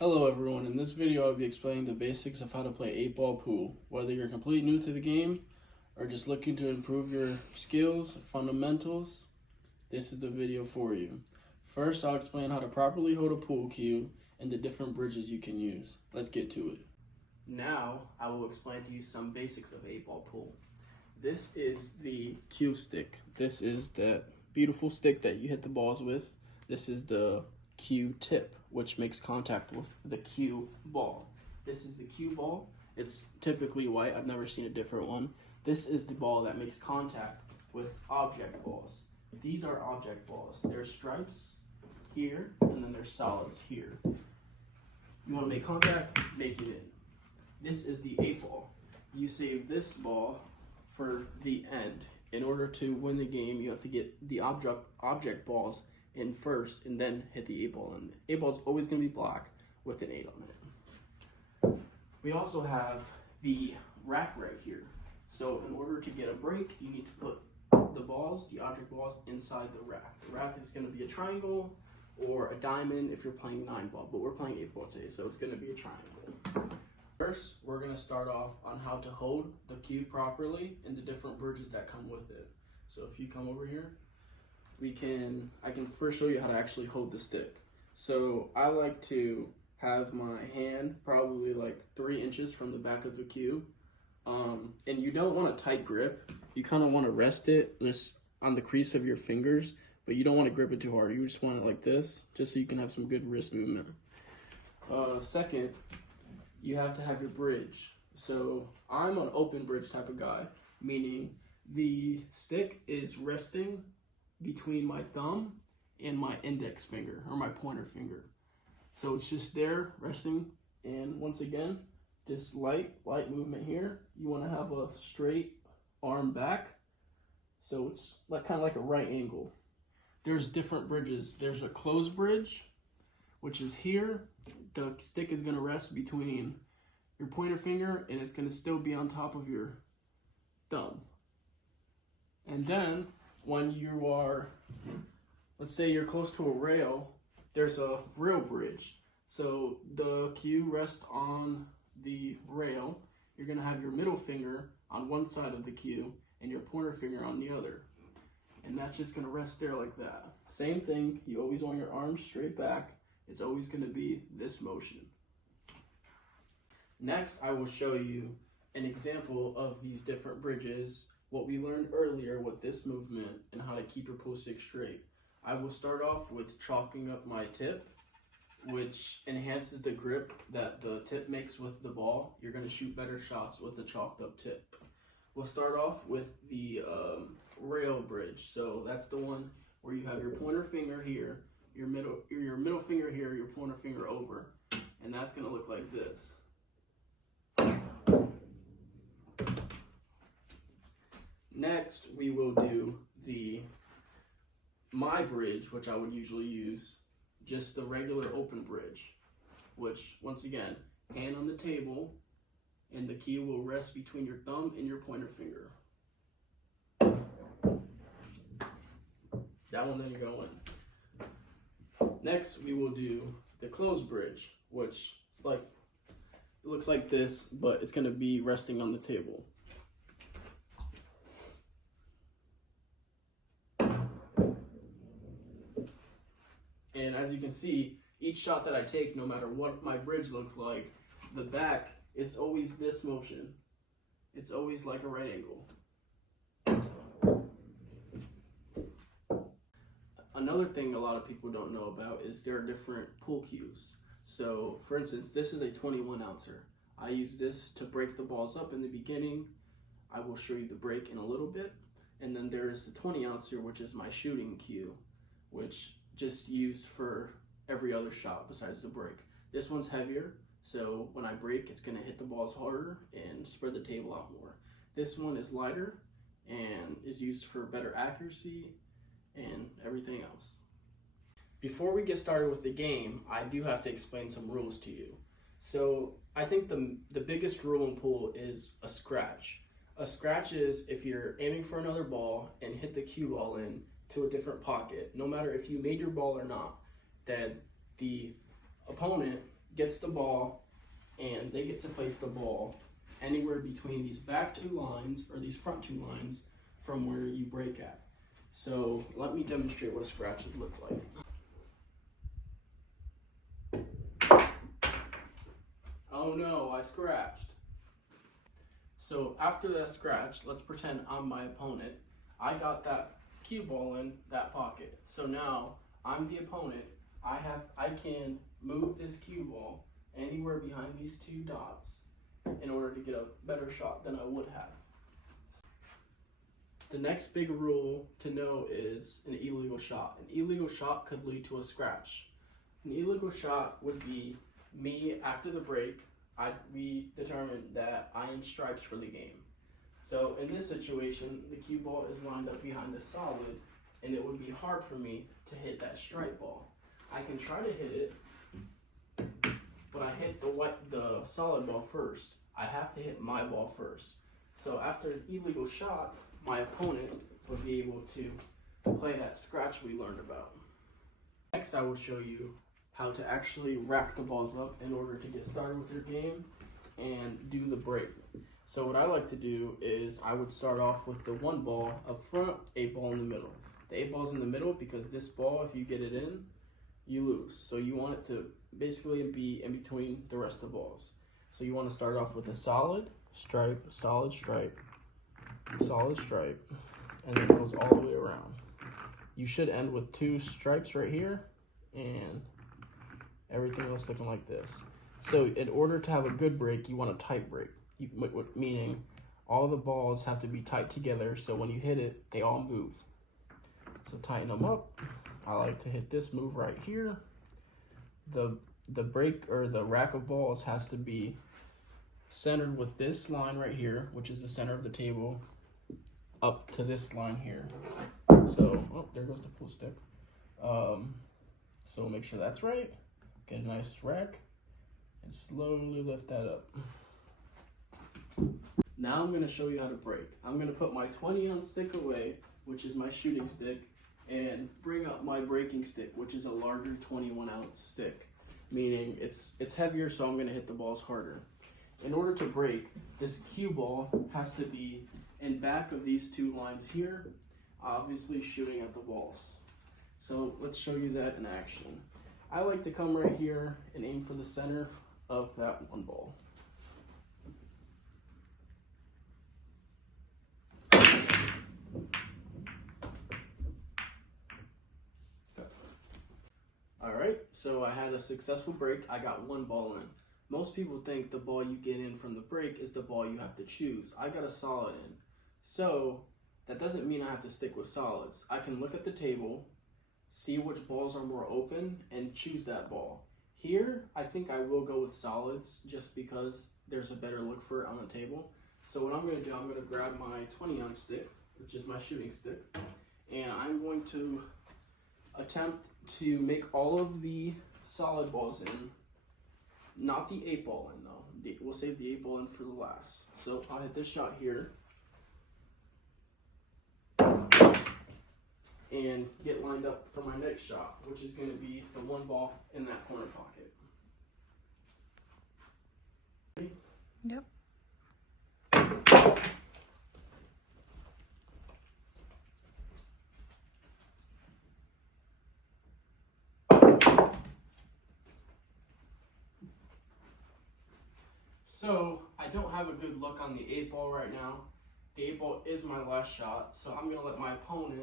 Hello everyone, in this video I'll be explaining the basics of how to play 8-ball pool. Whether you're completely new to the game or just looking to improve your skills, fundamentals, this is the video for you. First, I'll explain how to properly hold a pool cue and the different bridges you can use. Let's get to it. Now, I will explain to you some basics of 8-ball pool. This is the cue stick. This is the beautiful stick that you hit the balls with. This is the cue tip, which makes contact with the cue ball. This is the cue ball. It's typically white. I've never seen a different one. This is the ball that makes contact with object balls. These are object balls. There's stripes here, and then there's solids here. You want to make contact, make it in. This is the 8-ball. You save this ball for the end. In order to win the game, you have to get the object balls in first and then hit the 8-ball. And the 8-ball is always going to be black with an 8 on it. We also have the rack right here. So in order to get a break, you need to put the balls, the object balls, inside the rack. The rack is going to be a triangle or a diamond if you're playing 9-ball, but we're playing 8-ball today, so it's going to be a triangle. First, we're going to start off on how to hold the cue properly and the different bridges that come with it. So if you come over here, I can first show you how to actually hold the stick. So I like to have my hand probably like 3 inches from the back of the cue. And you don't want a tight grip. You kind of want to rest it just on the crease of your fingers, but you don't want to grip it too hard. You just want it like this, just so you can have some good wrist movement. Second, you have to have your bridge. So I'm an open bridge type of guy, meaning the stick is resting between my thumb and my index finger, or my pointer finger. So it's just there, resting, and once again, just light movement here. You want to have a straight arm back, so it's kind of like a right angle. There's different bridges. There's a closed bridge, which is here. The stick is going to rest between your pointer finger, and it's going to still be on top of your thumb. And then when you are, let's say you're close to a rail, there's a rail bridge. So the cue rests on the rail. You're going to have your middle finger on one side of the cue and your pointer finger on the other. And that's just going to rest there like that. Same thing, you always want your arms straight back. It's always going to be this motion. Next, I will show you an example of these different bridges, what we learned earlier with this movement, and how to keep your pool stick straight. I will start off with chalking up my tip, which enhances the grip that the tip makes with the ball. You're going to shoot better shots with the chalked up tip. We'll start off with the rail bridge. So that's the one where you have your pointer finger here, your middle finger here, your pointer finger over, and that's going to look like this. Next, we will do my bridge, which I would usually use, just the regular open bridge, which, once again, hand on the table, and the cue will rest between your thumb and your pointer finger. That one, then you go in. Next, we will do the closed bridge, which is it looks like this, but it's going to be resting on the table. And as you can see, each shot that I take, no matter what my bridge looks like, the back is always this motion. It's always like a right angle. Another thing a lot of people don't know about is there are different pool cues. So, for instance, this is a 21 ouncer. I use this to break the balls up in the beginning. I will show you the break in a little bit. And then there is the 20 ouncer, which is my shooting cue, which just used for every other shot besides the break. This one's heavier, so when I break, it's gonna hit the balls harder and spread the table out more. This one is lighter and is used for better accuracy and everything else. Before we get started with the game, I do have to explain some rules to you. So I think the biggest rule in pool is a scratch. A scratch is if you're aiming for another ball and hit the cue ball in to a different pocket, no matter if you made your ball or not, that the opponent gets the ball, and they get to place the ball anywhere between these back two lines or these front two lines from where you break at. So let me demonstrate what a scratch would look like. Oh no, I scratched. So after that scratch, let's pretend I'm my opponent. I got that cue ball in that pocket. So now I'm the opponent. I can move this cue ball anywhere behind these two dots in order to get a better shot than I would have. The next big rule to know is an illegal shot. An illegal shot could lead to a scratch. An illegal shot would be me after the break. We determined that I am stripes for the game. So in this situation, the cue ball is lined up behind the solid, and it would be hard for me to hit that stripe ball. I can try to hit it, but I hit the solid ball first. I have to hit my ball first. So after an illegal shot, my opponent would be able to play that scratch we learned about. Next, I will show you how to actually rack the balls up in order to get started with your game and do the break. So what I like to do is I would start off with the one ball up front, 8 ball in the middle. The 8 ball's in the middle because this ball, if you get it in, you lose. So you want it to basically be in between the rest of the balls. So you want to start off with a solid stripe, solid stripe, solid stripe, and then it goes all the way around. You should end with 2 stripes right here and everything else looking like this. So in order to have a good break, you want a tight break, meaning all the balls have to be tight together so when you hit it, they all move. So tighten them up. I like to hit this move right here. The break or the rack of balls has to be centered with this line right here, which is the center of the table, up to this line here. So, oh, there goes the pool stick. So make sure that's right. Get a nice rack and slowly lift that up. Now I'm going to show you how to break. I'm going to put my 20-ounce stick away, which is my shooting stick, and bring up my breaking stick, which is a larger 21-ounce stick, meaning it's heavier, so I'm going to hit the balls harder. In order to break, this cue ball has to be in back of these 2 lines here, obviously shooting at the balls. So let's show you that in action. I like to come right here and aim for the center of that one ball. Alright, so I had a successful break. I got 1 ball in. Most people think the ball you get in from the break is the ball you have to choose. I got a solid in. So that doesn't mean I have to stick with solids. I can look at the table, see which balls are more open, and choose that ball. Here, I think I will go with solids just because there's a better look for it on the table. So what I'm going to do, I'm going to grab my 20-ounce stick, which is my shooting stick, and I'm going to attempt to make all of the solid balls in, not the 8 ball in though. We'll save the 8 ball in for the last. So I'll hit this shot here and get lined up for my next shot, which is going to be the 1 ball in that corner pocket. Ready? Yep. So I don't have a good look on the 8 ball right now. The 8 ball is my last shot, so I'm going to let my opponent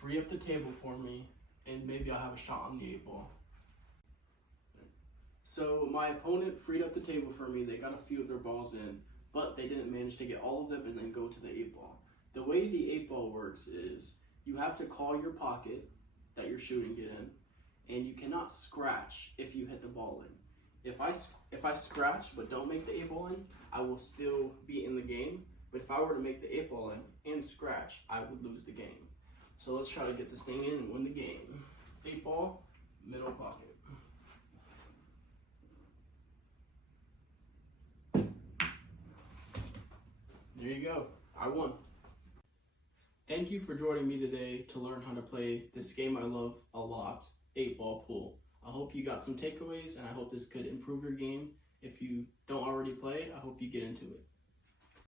free up the table for me, and maybe I'll have a shot on the 8 ball. So my opponent freed up the table for me. They got a few of their balls in, but they didn't manage to get all of them and then go to the 8 ball. The way the 8 ball works is you have to call your pocket that you're shooting it in, and you cannot scratch if you hit the ball in. If I scratch but don't make the 8 ball in, I will still be in the game. But if I were to make the 8 ball in and scratch, I would lose the game. So let's try to get this thing in and win the game. 8 ball, middle pocket. There you go. I won. Thank you for joining me today to learn how to play this game I love a lot, 8 ball pool. I hope you got some takeaways, and I hope this could improve your game. If you don't already play, I hope you get into it.